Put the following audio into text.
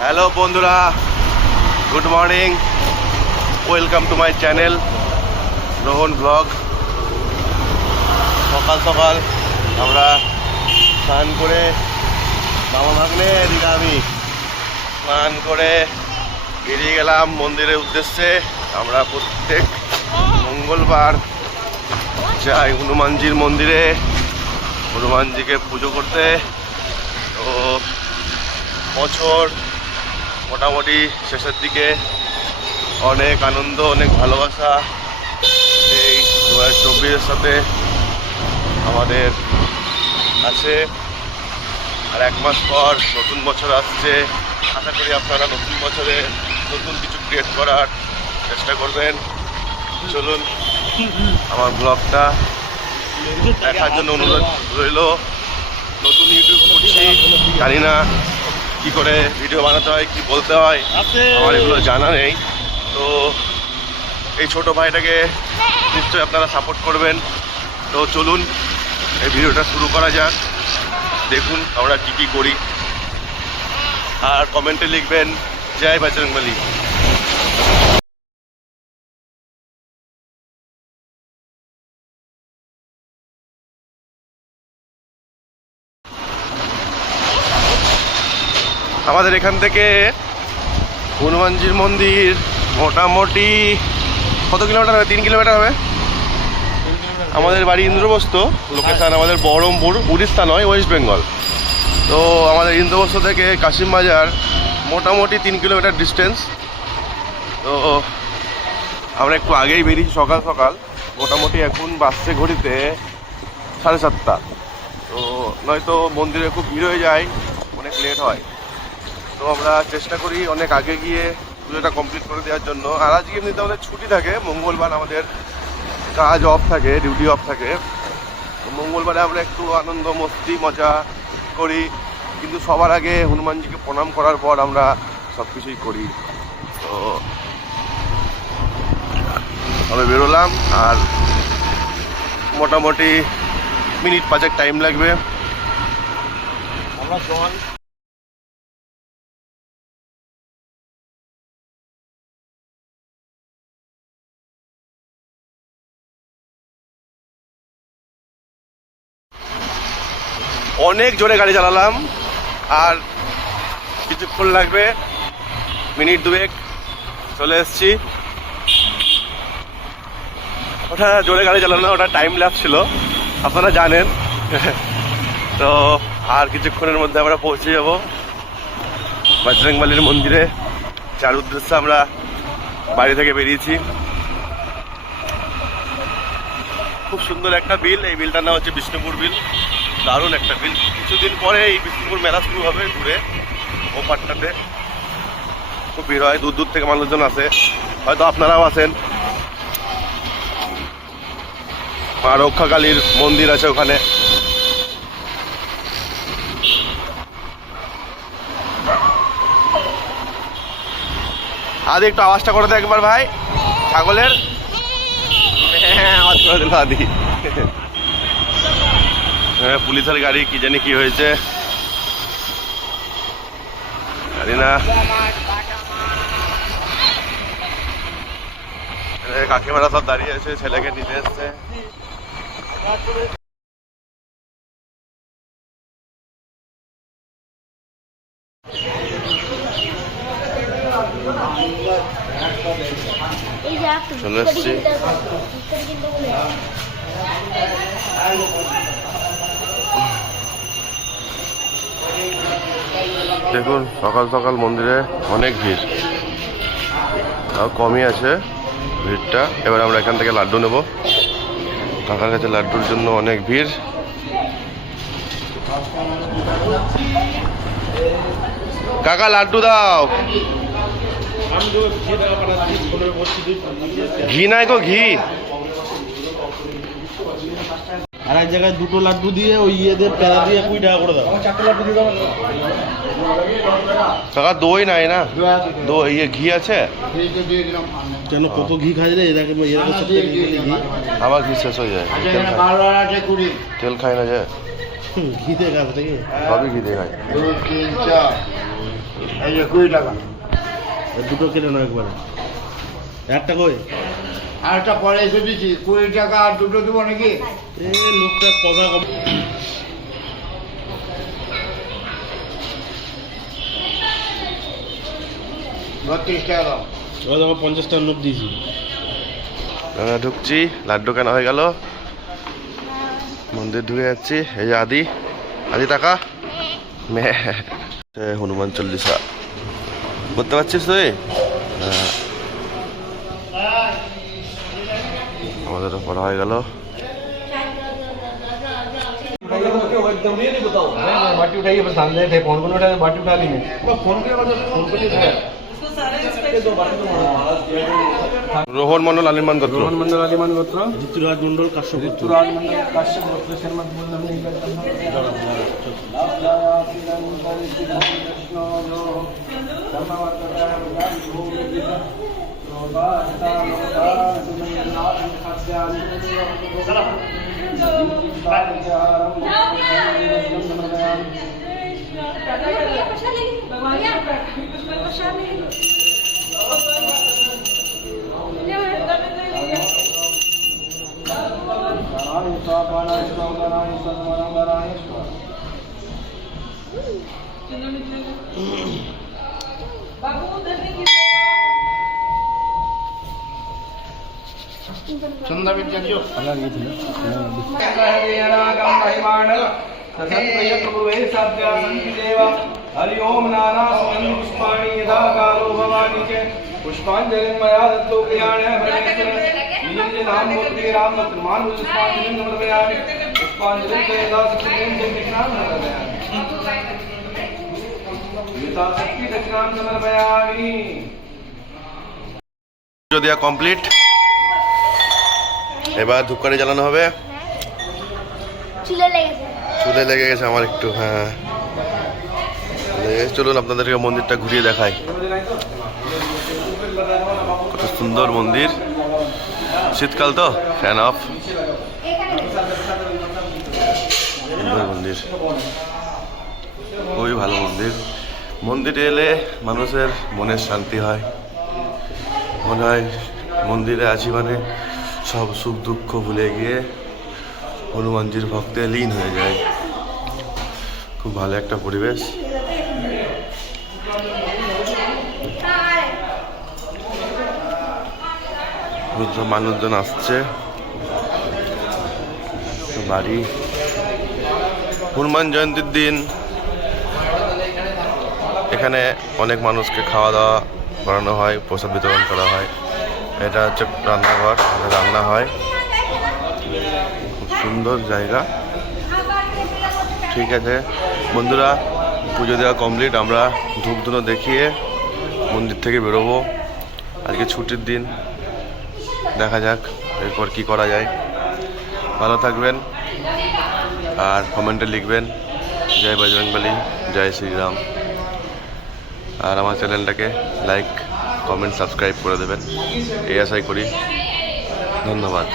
Hello বন্ধুরা, good morning, welcome to my channel Rohan blog. সকাল সকাল আমরা স্নান করে মামা ভাগ্নে এদিকে আমি স্নান করে বেরিয়ে গেলাম মন্দিরের উদ্দেশ্যে। আমরা প্রত্যেক মঙ্গলবার যাই হনুমানজির মন্দিরে হনুমানজিকে পুজো করতে। তো বছর মোটামুটি শেষের দিকে অনেক আনন্দ, অনেক ভালোবাসা এই 2024-এর সাথে আমাদের আছে। আর এক মাস পর নতুন বছর আসছে। আশা করি আপনারা নতুন বছরে নতুন কিছু ক্রিয়েট করার চেষ্টা করবেন। চলুন আমার ব্লগটা দেখার জন্য অনুরোধ রইল। নতুন ইউটিউব করছি, জানি না কী করে ভিডিও বানাতে হয়, কি বলতে হয়, আমার এগুলো জানা নেই। তো এই ছোট ভাইটাকে নিশ্চয়ই আপনারা সাপোর্ট করবেন। তো চলুন এই ভিডিওটা শুরু করা যাক। দেখুন আমরা কী কী করি, আর কমেন্টে লিখবেন জয় বজরংবলী। আমাদের এখান থেকে হনুমানজির মন্দির মোটামুটি কত কিলোমিটার হবে? 3 কিলোমিটার হবে। আমাদের বাড়ি ইন্দ্রপ্রস্থ, লোকেশান আমাদের বহরমপুর, উড়িষ্যা নয়, ওয়েস্ট বেঙ্গল। তো আমাদের ইন্দ্রপ্রস্থ থেকে কাশিমবাজার মোটামুটি 3 কিলোমিটার ডিস্টেন্স। তো আমরা একটু আগেই বেরিয়েছি সকাল সকাল, মোটামুটি এখন বাসছে ঘড়িতে 7:30। তো নয়তো মন্দিরে খুব ভিড় হয়ে যায়, অনেক লেট হয়। তো আমরা চেষ্টা করি অনেক আগে গিয়ে পুজোটা কমপ্লিট করে দেওয়ার জন্য। আর আজকে এমনিতে আমাদের ছুটি থাকে, মঙ্গলবার আমাদের কাজ অফ থাকে, ডিউটি অফ থাকে। তো মঙ্গলবারে আমরা একটু আনন্দ মস্তি মজা করি, কিন্তু সবার আগে হনুমানজিকে প্রণাম করার পর আমরা সব কিছুই করি। তো আমরা বেরোলাম, আর মোটামুটি মিনিট 5 টাইম লাগবে। আমরা অনেক জোরে গাড়ি চালালাম, আর কিছুক্ষণ লাগবে, মিনিট 2 চলে এসেছি। ওটা জোরে গাড়ি চালানো না, ওটা টাইম ল্যাপস ছিল, আপনারা জানেন। তো আর কিছুক্ষণের মধ্যে আমরা পৌঁছে যাব বজরংবলীর মন্দিরে, যার উদ্দেশ্যে আমরা বাড়ি থেকে বেরিয়েছি। খুব সুন্দর একটা বিল, এই বিলটার নাম হচ্ছে বিষ্ণুপুর বিল। দারুণ একটা বিল। কিছুদিন পরে এই বিষ্ণুপুর মেলা শুরু হবে দূরে ও পাটটাতে। খুব ভিড় হয়, দূর দূর থেকে মানুষজন আসে, হয়তো আপনারাও আসেন। মা রক্ষাকালীর মন্দির আছে ওখানে। আদি একটু আওয়াজটা করে দে একবার ভাই, ছাগলের আওয়াজ করে দিল আদি। হ্যাঁ, পুলিশের গাড়ি, কি জানি কি হয়েছে জানি না। কাকিমারা সব দাঁড়িয়ে আছে, ছেলেকে নিতে এসছে। চলে এসছি। দেখুন সকাল সকাল মন্দিরে অনেক ভিড়, তাও কমই আছে ভিড়টা। এবার আমরা এখান থেকে লাড্ডু নেব, কাকার কাছে লাড্ডুর জন্য অনেক ভিড়। কাকা লাড্ডু দাও। ঘি নাই গো, ঘি। আর এক জায়গায় 2টো লাড্ডু দিয়ে ওই ইয়েদের প্যারা দিয়ে 20 টাকা করে দাও। 4টে লাড্ডু দিয়ে দাও। কাকা দই নাই না? দই ইয়ে ঘি আছে? কেন কত ঘি খাই রে? এটাকে সব থেকে ঘি। আবার ঘি শেষ হয়ে যায়, তেল খায় না যায়। ঘি দিয়ে খাবে নাকি? সবই ঘি দিয়ে খায়। এই যে 20 টাকা। এই দুটো কেটে নাও একবারে। একটা কই? আর একটা পরে এসে দিচ্ছি, 20 টাকা আর দুটো দেবো নাকি? এ লোকটা কথা কম। 32 টাকা দাও। ওই তোমার 50 টাকার নোট দিয়েছি। আমরা ঢুকছি, লাড্ডু কেনা হয়ে গেল, মন্দির ঢুকে যাচ্ছি। এই যে আদি, আদি টাকা হনুমান চল্লিশা করতে পারছিস তুই? হ্যাঁ। আমাদেরও পড়া হয়ে গেল। बाटी उठाइए बस सामने थे फोन को उठाया बाटी उठा ली मैं फोन के बाद फोन को नहीं उठाया রোহন মন্ডল আলিমান গোত্র। रोहन मंडल आलिमान गोत्र ঋতুরাজ মন্ডল কাশ্যপ গোত্র। ऋतुराज मंडल काश्यप गोत्र शर्मा बोल नहीं करता चंदा भी चलियो। हरि ओम नाना सुगंधि पुष्पाणि यथा कालो भवानी च पुष्पांजलि मया दत्तो ज्ञान निज नाम मूर्ति राम मान पुष्पांजलि समर्पयामि पुष्पांजलि यथा सत्यं दक्षिणां समर्पयामि यथा शक्ति दक्षिणां समर्पयामि। যদি কমপ্লিট, এবার ধূপকাঠি জ্বালানো হবে। চুলে লেগে গেছে আমার একটু। হ্যাঁ, চলুন আপনাদেরকে মন্দিরটা ঘুরিয়ে দেখাই। কত সুন্দর মন্দির, শীতকাল তো ফ্যান অফ। সুন্দর মন্দির, খুবই ভালো মন্দির। মন্দিরে এলে মানুষের মনের শান্তি হয়, মনে হয় মন্দিরে আছি মানে সব সুখ দুঃখ ভুলে গিয়ে হনুমানজির ভক্তে লীন হয়ে যায়। খুব ভালো একটা পরিবেশ। মানুষজন আসছে বাড়ি। হনুমান জয়ন্তীর দিন এখানে অনেক মানুষকে খাওয়া দাওয়া করানো হয়, প্রসাদ বিতরণ করা হয়। এটা হচ্ছে রান্নাঘর, রান্না হয়। খুব সুন্দর জায়গা। ঠিক আছে বন্ধুরা, পুজো দেওয়া কমপ্লিট। আমরা ধূপ ধুনো দেখিয়ে মন্দির থেকে বেরোবো। আজকে ছুটির দিন, দেখা যাক এরপর কি করা যায়। ভালো থাকবেন আর কমেন্টে লিখবেন জয় বজরংবলী, জয় শ্রীরাম। আর আমার চ্যানেলটাকে লাইক, কমেন্ট, সাবস্ক্রাইব করে দেবেন, এই আশাই করি। ধন্যবাদ।